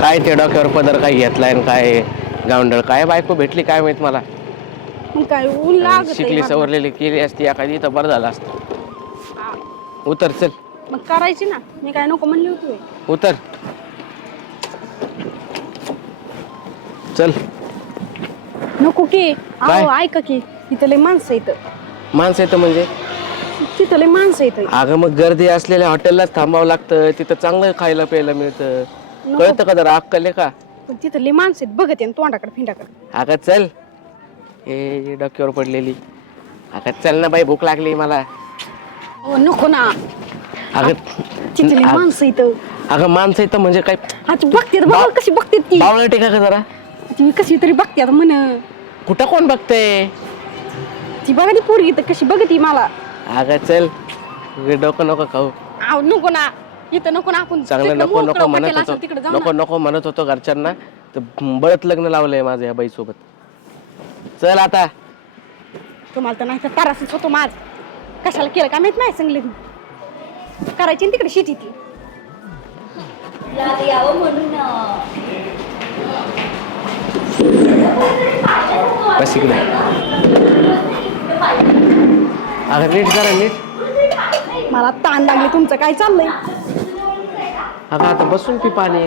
काय ते डोक्यावर पदर काय घेतलाय आणि काय गावंडळ काय बायको भेटली काय माहीत मला? मग काय ऊन लागत शिकली सवरलेली केली असती एखादी तर बरं झालं असतं. उतर चल. मग करायची ना. मी काय नको म्हणली होती. उतर. चल. नको की. काय? अहो ऐका की. तिथं लय माणसं येतं माणसं येतं म्हणजे? तिथं लय माणसं येतं अगं मग गर्दी असलेल्या हॉटेललाच थांबावं लागतं. तिथं चांगलं खायला प्यायला मिळतं. कळतं का जरा अक्कल आहे का? पण तिथं लय माणसं आहेत. बघत आहे तोंडाकडे फिंडाकडे. अगं चल. ए डोक्यावर पडलेली. अगं चल ना बाई भूक लागली मला. हो नको ना. अगं तिथं लय अग- माणसं येतं अगं माणसं येतं म्हणजे काय? हा ती बघते बघ कशी बघते ती. बावळा टेका का जरा? ती कशी तरी बघते आता म्हण. कुठं कोण बघते? ती बघा ती पोरगी तर कशी बघती मला. अगं चल. डोकं नको खाऊ. आव नको ना. इथं नको ना आपण चांगलं तिकडं नको मोकळं नको म्हणत हॉटेल असेल होतो. तिकडं जाऊ नको ना. नको म्हणत होतो घरच्यांना. तर बळत लग्न लावलंय माझं या बाईसोबत. चल आता. तुम्हाला तर नाही तर तारासच होतो माझ. कशाला केलं का माहीत नाही सांगले करायची ना तिकडे शेती ती. यावं म्हणून. बस इकडे. अगं नीट करा नीट. मला ताण लागले तुमचं काय चाललंय? अगं आता बसून पी पाणी.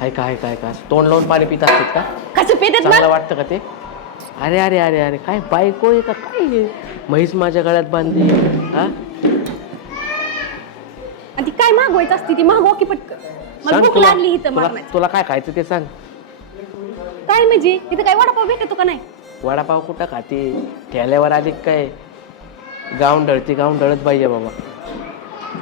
हाय का हाय काय का? तोंड लावून पाणी पित असतात का? कसं पेतेत चांगलं ना वाटतं का ते? अरे अरे अरे अरे काय बायको आहे का? काय? म्हैस माझ्या गळ्यात बांधली. हा? आणि ती काय मागवायचं असते? ती मागवा की पटकन. मला सांग भूक तुला. लागली इथं तुला मागण्याची तुला काय खायचं ते सांग. काय म्हणजे? इथं काय वडापाव भेटतो का नाही? वडापाव कुठं खाते? ठेल्यावर आली काय? गाऊन ढळते गाऊन ढळत पाहिजे बाबा.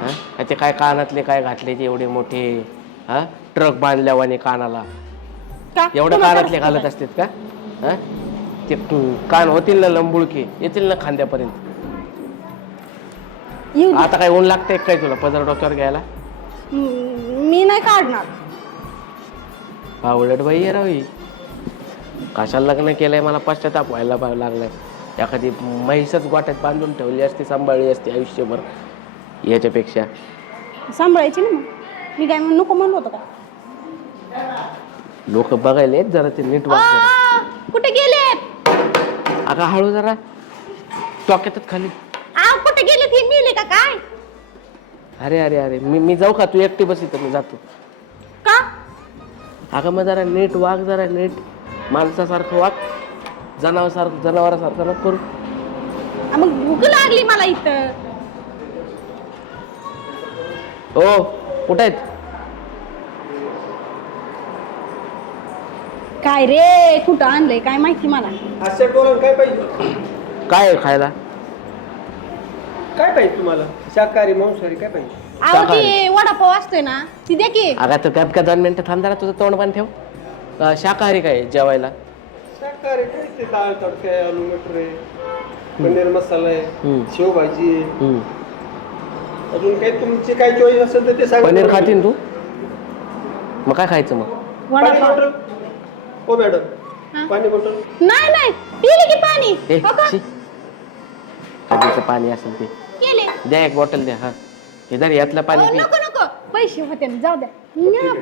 हा? ते काय कानातले काय घातले ते एवढे मोठे? हा? ट्रक बांधल्यावाने कानाला. का? एवढं कानातले घालत असतात का? हा? ते कान होतील ना लंबुळके येतील ना खांद्यापर्यंत. काय? येऊ दे. आता काय ऊन लागतंय काय तुला पदर डोक्यावर घ्यायला? मी नाही काढणार. पावलट बाई आहे राव ही. कशाला लग्न केलंय मला पश्चाताप व्हायला पा- लागलाय. एखादी म्हैसच गोट्यात बांधून ठेवली असती सांभाळली असती आयुष्यभर. याच्यापेक्षा. सांभाळायची ना मग. मी काय म्हणून नको म्हणलो होतो का? लोक बघायला येत जरा ते नीट वाग जरा. आ, कुठे गेलेत? अगं हळू जरा. टोक्यातच खाली. आ कुठे गेलेत हे मिले का काय? अरे अरे अरे मी मी जाऊ का? तू एकटी बस इथं मी जातो. का? अगं मग जरा नीट वाग जरा नीट. माणसासारखं वाग. जनावरसारखं जनावरासारखं नको करू. आ, मग भूक लागली मला इथं. ओ कुठं आहेत? काय रे कुठं आणलंय? काय माहिती मला. अशा काय पाहिजे? काय आहे खायला? काय पाहिजे तुम्हाला? शाकाहारी मांसाहारी काय पाहिजे? अहो शाकाहारी. ती वडापाव असतोय ना ती दे की. अगं तर त्यात का दोन मिनिटं थांब जरा तुझं तोंड पण ठेव. अं, शाकाहारी काय आहे जेवायला? शाकाहारी काय ते डाळ तडका आहे आलू मटर आहे पनीर मसाला आहे हम्म. शेवभाजी आहे. हम्म. अजून काही तुमची काय चॉईस असेल तर ते सांगा. पनीर खातीन तू? मग काय खायचं मग? पाणी वडापाव बॉटल. हो हा? मॅडम पाणी बॉटल. नाही नाही. पिले की पाणी. ए हो का? शी. कधीचं पाणी असेल ते. केले. द्या एक बॉटल द्या हा. हे जर यातलं पाणी अहो, पी. नको नको. पैसे होते ना जाऊ द्या. न्या.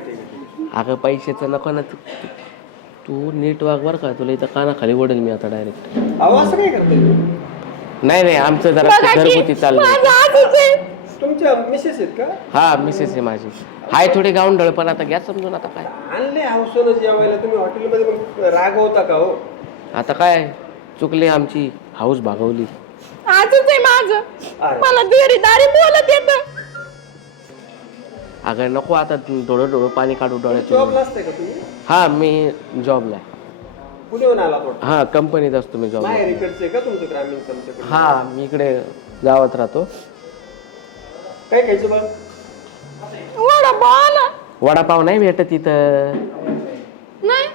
अगं पैशाचं नको ना. तू तू नीट वाग बरं का. तुला इथं कानाखाली ओढेल मी आता डायरेक्ट अहो असं काय करताय नाही नाही. आमचं जरा बघा ते की, घरगुती चाललंय. माझं आजच आहे. तुमच्या मिसेस आहेत का? हा मिसेस आहे माझी. हाय थोडी गाऊन ढळ पण आता घ्या समजून आता काय. आणले हौसनं जेवायला. तुम्ही हॉटेलमध्ये मग राग होता का हो? आता काय? चुकली आमची. हाऊस भागवली. आजच आहे माझं. मला दुरी दारी बोलत येत. अगं नको आता डोळं डोळं पाणी काढू जॉबला असते का तुम्ही? हा मी जॉबला आहे. पुण्याहून आला थोडं हा कंपनीत असतो मी जॉबला माहेर इकडचे का तुमचं ग्रामीण आमच्याकडे? हा मी इकडे गावात राहतो. काय खायचं बा? वडापाव ना वडापाव नाही भेटत तिथं नाही.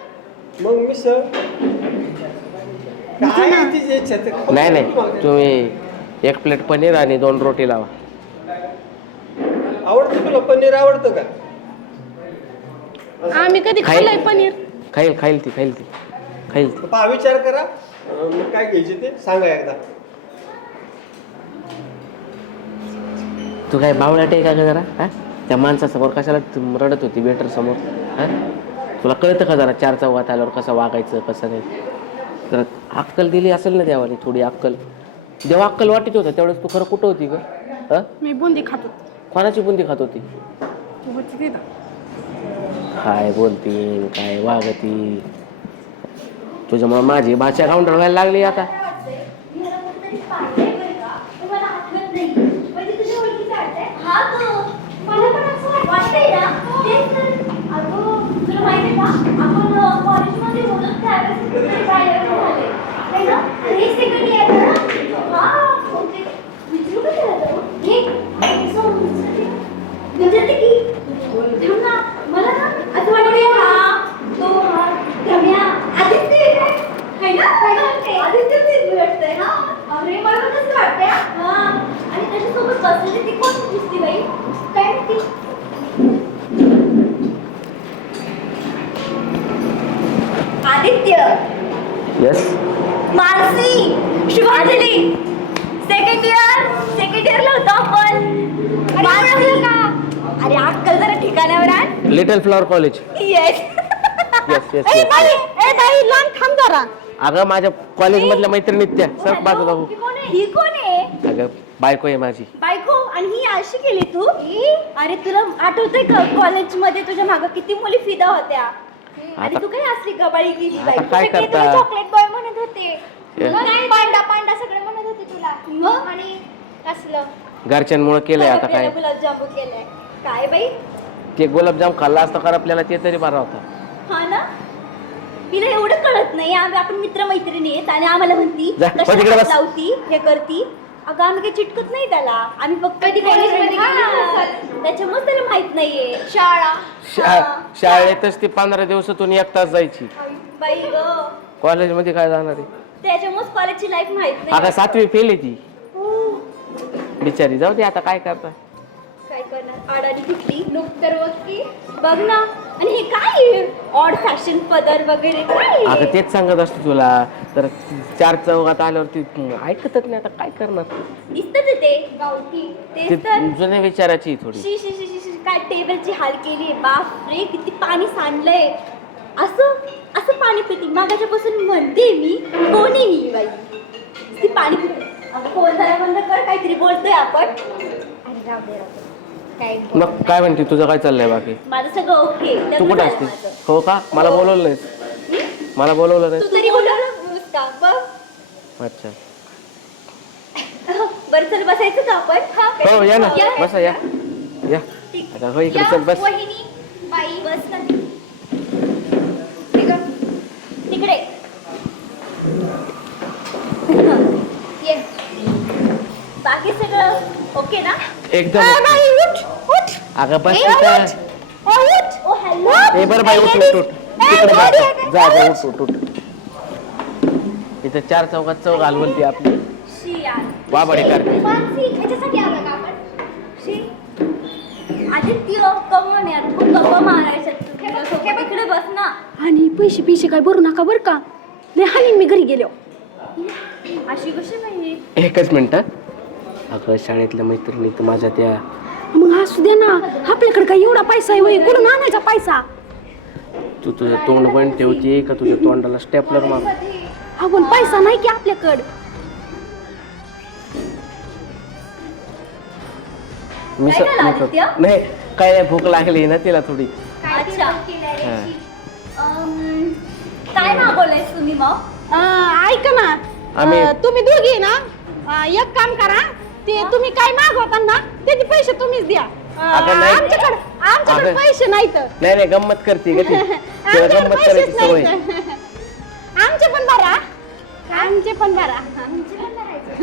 मग मिसळ? काय तिची इच्छा ते खाऊ नाही नाही. तुम्हाला. तुम्ही एक प्लेट पनीर आणि दोन रोटी लावा. आवडतं तुला पनीर? आवडतं का? आम्ही कधी खाल्लंय पनीर? खाईल खाईल ती खाईल ती. खाईल ती. पहा विचार करा. अं, मग काय घ्यायचे ते? सांगा एकदा. तू काय बावळाट आहे का ग जरा? हा? त्या माणसासमोर कशाला रडत होती वेटर समोर हा? तुला कळतं का जरा चार चौघात आल्यावर कसं वागायचं कसं नाही? तर अक्कल दिली असेल ना देवाने थोडी अक्कल? देवा अक्कल वाटत होतं त्यावेळेस तू खरं कुठं होती ग? हा? मी बुंदी खातो कोणाची बुंदी खात होती? होती तिथं. काय बोलती काय वागती? तुझ्यामुळे माझी भाषा काउंटर व्हायला लागली आता. आपण कॉलेजमध्ये बोलत त्यावेळेस झाले ना असं वाटतंय हा तो हा रम्या आदित्य आहे काय? है ना? काय म्हणते? आदित्य तेच वाटतंय हा. अरे मला पण तसं वाटतंय हा. आणि त्याच्यासोबत बसलेली ती कोण दिसती बाई? काय ती? Aditya. Yes Manasi. Shubhanjali. Second year second इयरला होतो आपण. मानसी. का? अरे अक्कल जरा ठिकाणावर आण. Little flower college yes yes yes ए येस बाई. ए बाई लांब थांब जरा. अगं माझ्या कॉलेजमधल्या मैत्रिणीत त्या. सर बाजू बाबू ही कोण आहे? ही कोण आहे? अगं बायको आहे माझी. बायको? आणि ही अशी केली तू? अरे तुला आठवतंय का कॉलेजमध्ये तुझ्या मागे किती मुली फिदा होत्या? आणि आता- तू काय असली गबाळी गेली आता काय करता? चॉकलेट बॉय म्हणत होते. मग काय पांडा पांडा सगळे म्हणत होते तुला. मग? आणि असलं. घरच्यांमुळे केलंय आता काय? गुलाबजामू केलंय. काय बाई? ते गुलाबजाम खाल्ला असता कर आपल्याला ते तरी बरा होता. हा ना? तिला एवढं कळत नाही आम्ही आपण मित्र मैत्रिणी आहेत आणि आम्हाला म्हणती जा, बस. लावती हे करती? अगं आम्ही काही चिटकत नाही त्याला. आम्ही फक्त कॉलेजमध्ये हा, गेली. त्याच्यामुळे त्याला माहीत नाहीये. शाळा. शा- शाळेतच ती पंधरा दिवसातून एक तास जायची. बाई ग. कॉलेजमध्ये काय जाणार आहे? त्याच्यामुळेच कॉलेजची लाईफ माहीत नाही. सातवी फेल आहे ती. बिचारी जाऊ दे आता काय करता. काय करणार. आडाणी कुठली लुक तर बघ की. बघ ना. आणि हे काय ऑड फॅशन पदर वगैरे. काय अगं तेच सांगत असतो तुला. तर चार चौघात आल्यावरती ऐकतच नाही. आता काय करणार? दिसत ते. गावठी. ते तर. जुन्या विचाराची आहे थोडी. शी शी शी शी शी काय टेबलची हाल केली बाप रे किती पाणी सांडलंय. असं असं पाणी पिते. मागाच्यापासून म्हणते मी कोणी ही बाई. ती पाणी पिते. फोन जरा बंद कर. काहीतरी बोलतोय आपण. अरे राहू दे राहू दे. मग काय म्हणते? तुझं काय चाललंय बाकी? माझं सगळं ओके. तू कुठं असते हो का? मला बोलवलं नाहीस. मला बोलवलं नाही तू तरी बोलवलं का बघ. अच्छा. बरं चल बसायचं का आपण? हा हो या ना. या. बसा या. या. ठीक. आता हो इकडे चल बस. वहिनी बाई बस ना. ठीक आहे. तिकडे. ये. बाकी सगळं? ओके ना? एकदम okay. बाई उठ उठ. अगं बस ए, तिथं. उठ. ए, उठ. ओ हॅलो ए बरं बाई उठ उठ उठ. तिकडे जा जा जा उठ उठ उठ. इथं चार चौकात चौक घालवल ती आपली. शी यार. वाबाडी मानसी ह्याच्यासाठी आला का आपण. शी. आदित्य कमवून यार खूप गप्पा मारायच्या तुझ्यासोबत इकडे बस ना. आणि पैसे पैसे काय भरू नका बरं का? लय हानी मी घरी गेलो. अशी कशी नाही एकच मिनिट. अगं शाळेतल्या मैत्रिणी तर माझ्या त्या मग असू दे ना. आपल्याकडे काय एवढा पैसा आहे होय कुठून आणायचा पैसा? तू तुझं तोंड पण ठेवते का तुझ्या तोंडाला स्टेपलर मार? आपण पैसा नाही की आपल्याकडं. मी काय झालं, मी आदित्य? नाही काय नाही भूक लागली ना तिला थोडी. अच्छा. हा. अम, काय मागवलंयस तुम्ही मग अं, ऐका ना. आम्ही- अं, तुम्ही दोघी ना? अं, एक काम करा. ते तुम्ही काय मागवता ना त्याचे पैसे तुम्हीच द्या. अं, अगं नाही. आमच्याकडे आमच्याकडे अगं- पैसे नाहीत. नाही नाही गंमत करते का ती. तिला आमच्याकडे गंमत पैसेच करायची सवय. नाहीत. आमचे पण भरा. आमचे पण भरा.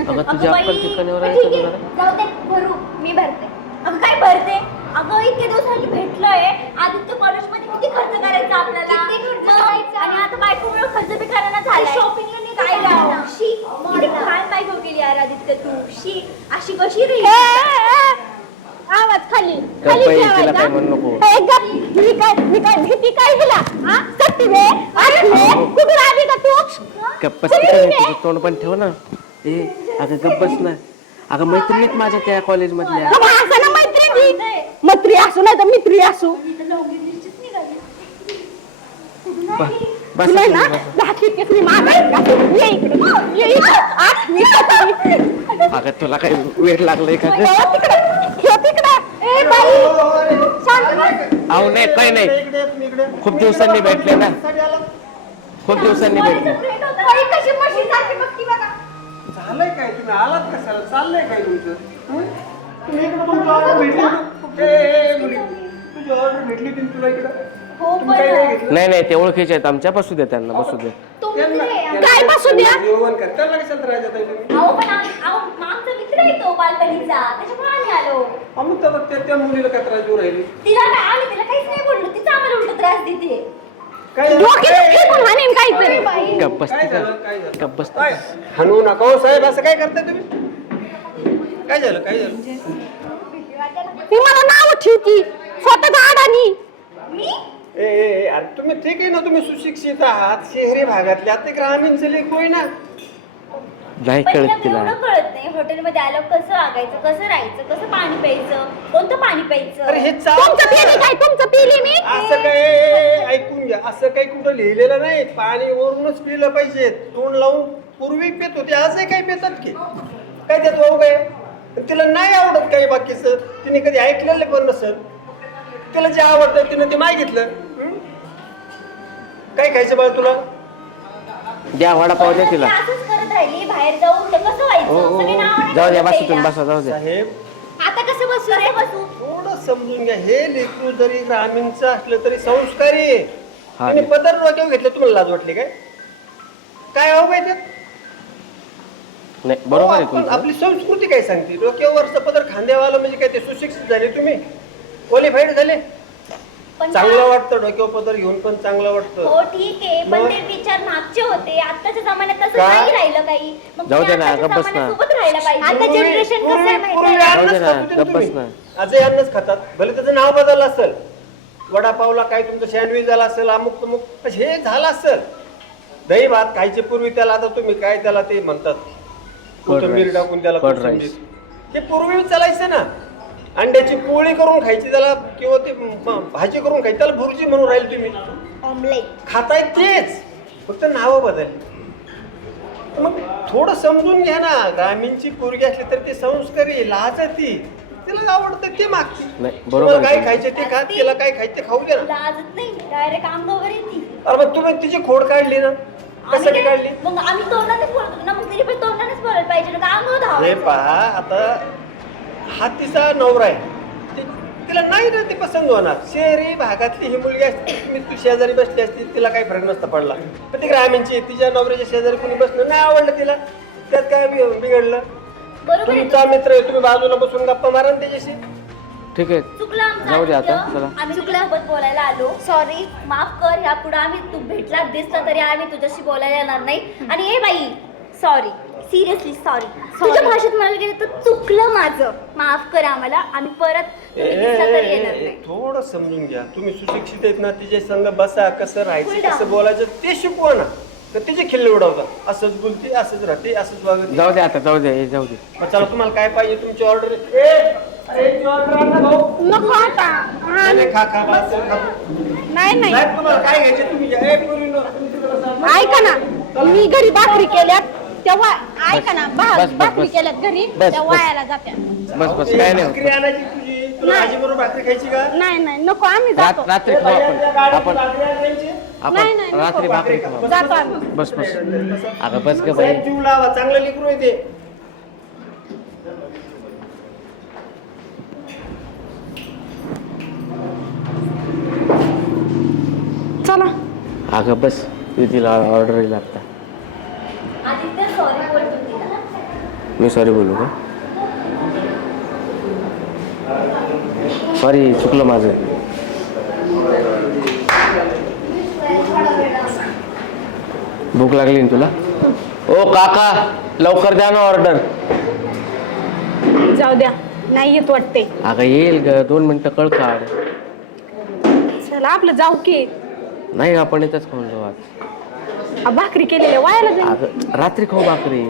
अगं तुझ्या बाई, अक्कल ठिकाणीवर आहे ठीक का आहे, जरा? जाऊ दे भरू. मी भरते. अगं काय भरते? अगं इतके दिवसांनी भेटलोय. आदित्य कॉलेजमध्ये किती खर्च करायचा आपल्याला? मग, आणि आता बायकोमुळे खर्च बी करायला झाला शॉपिंगला काय राव? शी किती घाण बायको गेली यार आदित्य तू. शी अशी कशी रे? आवाज खाली. खाली बाई, तिला ठेवायचा. काय म्हणू नको. ए. मी काय मी काय भीती काय दिला हा? सत्ती कुठून आली का तू? गप्पस तुझं तोंड पण ठेव ना. ए अगं गप्पस ना. अगं मैत्रिणीत माझ्या त्या कॉलेजमधल्या. मग असं ना मैत्रिणी मैत्रिणी मैत्री असू नाही तर मित्री असू. बस तुला ना बस. दहा किटकेस मी मागायला का? ये इकडे. ये इकडे. आठ मी अगं तुला काही वेळ लागलाय का ग? तिकडे. ठेव तिकडे. ए बाई. शांत बस. अहो नाही काही नाही. खूप दिवसांनी भेटले ना. खूप दिवसांनी भेटले. बाई कशी बघती बघा. झालंय काय तुम्ही? आलात कशाला चाललंय काय तुमचं? हं? तुम्ही इकडे तुमची ऑर्डर भेटली? ना? ए, ए, ए, मुली, तुझी ऑर्डर भेटली होती ना तुला इकडं? हो तुम्ही काय नाही घेतलं? नाही नाही ते ओळखीचे आहेत. आमच्या बसू दे त्यांना बसू दे. त्यांना- काय द्या? जेवण कर. त्याला कशाला त्रास देताय तुम्ही? अहो पण आम- अहो, आमचा मित्र आहे तो बालपणीचा. त्याच्यामुळे आम्ही आलो. अमुक तर त्या त्या मुलीला काय त्रास देऊ राहिली? तिला काय आम्ही तिला काहीच नाही बोललो. तिचा आम्हाला उलट त्रास देते. काय झालं? डोक्यात ए, ए, फेकून हाणीन काहीतरी गप्प बसते काय का झालं? काय झालं? गप्प बसते काय? हाणू नका हो साहेब. असं काय करताय तुम्ही? काय झालं? काय झालं? ती मला नाव ठेवती. स्वतःचा अडाणी मी? ए अरे तुम्ही ठीक आहे ना तुम्ही सुशिक्षित आहात. शहरी भागातले आता ग्रामीणचे लेख होय ना. नाही कळत तिला एवढं कळत नाही. हॉटेलमध्ये आलं कसं वागायचं कसं राहायचं कसं पाणी प्यायचं कोणतं पाणी प्यायचं? अरे हे चाव. तुमचं पिली काय? तुमचं पिली मी. असं काय? ए, ए, ए, ऐकून घ्या. असं काही कुठं लिहिलेलं नाही. पाणी वरूनच पिलं पाहिजे. तोंड लावून पूर्वी पित होते आजही काही पितात की? काय त्यात भाऊ काय? तिला नाही आवडत काही बाकीचं. तिने कधी ऐकलेलं पण नसेल. तिला जे आवडतं तिनं ते मागितलं. हं? काय खायचं बाळ तुला? द्या वडापाव द्या तिला. ती असंच करत राहिली बाहेर जाऊन तर कसं हो व्हायचं हो. सगळे हो जाऊ द्या बसा तुम्ही त्याला. बसा जाऊ द्या. साहेब. आता कसं बसू रे? बसू. थोडं समजून घ्या हे लेकरू जरी ग्रामीणचं असलं तरी संस्कारी आहे. हा तिने रे. पदर डोक्यावर घेतलं तुम्हाला लाज वाटली काय? काय हो काय त्यात नाही बरोबर आहे आपण- तुमचं. आपली संस्कृती काय सांगते? डोक्यावरचं पदर खांद्यावाला म्हणजे काय ते सुशिक्षित झाले तुम्ही? क्वालिफाईड झाले? पण चांगलं वाटतं डोक्यावर पदर घेऊन पण चांगलं वाटतं हो ठीक आहे पण मग? ते विचार मागचे होते आताच्या जमान्यात तसं का? नाही राहिलं काही मग जाऊ दे ना, आताच्या गप्प बस ना. जमान्यासोबत राहायला पाहिजे आता पूर्वी- जनरेशन कसं आहे पूर्वी- पूर्वी माहिती आहे अन्नच जाऊ दे ना, खात होते ना गप्प बस तुम्ही. ना. आजही अन्नच खातात भले त्याचं नाव बदललं असेल वडापावला काय तुमचं सँडविच झाला असेल अमुक तमुक पण हे झालं असेल दही भात खायचे पूर्वी त्याला आता तुम्ही काय त्याला ते म्हणतात कोथिंबीर rice. टाकून त्याला Curd कोथिंबीर. rice. हे पूर्वी चालायचं ना अंड्याची पोळी करून खायची त्याला किंवा ते भाजी करून खायची त्याला भुर्जी म्हणून राहील तुम्ही. ऑमलेट खाताय तेच फक्त नावं बदलली मग थोडं समजून घ्या ना ग्रामीणची पोरगी असली तर ती संस्कारी लाजती. तिला आवडतं ते मागते. नाही, बरोबर तुम्हाला काय खायचं ते खात तिला काय खायचं खाऊ दे ना. लाजत नाही डायरेक्ट अंगावर येते. अरे मग तुम्ही तिची खोड काढली ना? काय- काढली? मग आम्ही तोंडानेच बोलत ना मग तिने पण तोंडानेच बोलायला पाहिजे ना अंगावर हे पहा आता हा तिचा नवरा आहे. तिला नाही ना ती पसंत होणार. शहरी भागातली ही मुलगी असते तुम्ही तू शेजारी बसली असती तिला काही फरक नसता पडला. पण ती ग्रामीणची तिच्या नवऱ्याच्या शेजारी कोणी बसलं नाही आवडलं तिला. त्यात काय बिघडलं? तुमचा मित्र आहे तुम्ही बाजूला बसून गप्पा मारा ना त्याच्याशी. ठीक आहे. जाऊ दे आता. चला. आम्ही तुझ्यासोबत बोलायला आलो. सॉरी माफ कर ह्या पुढे आम्ही तू भेटला दिसला तरी आम्ही तुझ्याशी बोलायला येणार नाही. आणि हे बाई सॉरी सिरियसली सॉरी तुझ्या भाषेत म्हणायला गेलं तर चुकलं माझं. माफ कर आम्हाला. आम्ही परत दिसला तरी ए, येणार ए, नाही. थोडं समजून घ्या. तुम्ही सुशिक्षित आहेत ना तिच्या संग बसा कसं राहायचं down. कसं बोलायचं ते शिकवा ना. तर तिचे खिल्ले उडवता असंच बोलते असंच राहते असंच वागते. जाऊ दे आता जाऊ दे हे जाऊ दे. मग चला तुम्हाला काय पाहिजे तुमची ऑर्डर नको आता. हा, खा खा. नाही नाही. साहेब तुम्हाला काय घ्यायचे तुम्ही घ्या. ए, पोरींनो, ऐका ना. मी घरी भाकरी केल्यात. तेव्हा ऐका ना बस, भाकरी. केल्यात घरी बस, त्या बस. वायाला जात्या. बस बस काय नाही भाकरी होत. आणायची तुझी तुला नाही. भाजी बरोबर भाकरी खायची का? नाही नाही नको आम्ही जातो. रात- रात्री ए, खाऊ बाई, आपण गाडीत आपण भाकरी आणायची. नाही, आपण नाही, नको. रात्री भाकरी खाऊ जातो आम्ही. बस बस. अगं बस ग बाई. साहेब जीव लावा चांगलं लेकरू आहे ते. चला. अगं बस. तिला ऑर्डर येईल आता आदित्य सॉरी बोलतो तिला मी सॉरी बोलू का? सॉरी चुकलं माझं. भूक लागली ना तुला? ओ काका लवकर द्या ना ऑर्डर जाऊ द्या. नाही येत वाटते. अगं येईल ग. दोन मिनटं कळ काढ. चला आपलं जाऊ की. नाही आपण इथंच खाऊन जाऊ आज. आ, भाकरी केलेल्या वायाला जाईल. अगं रात्री खाऊ भाकरी.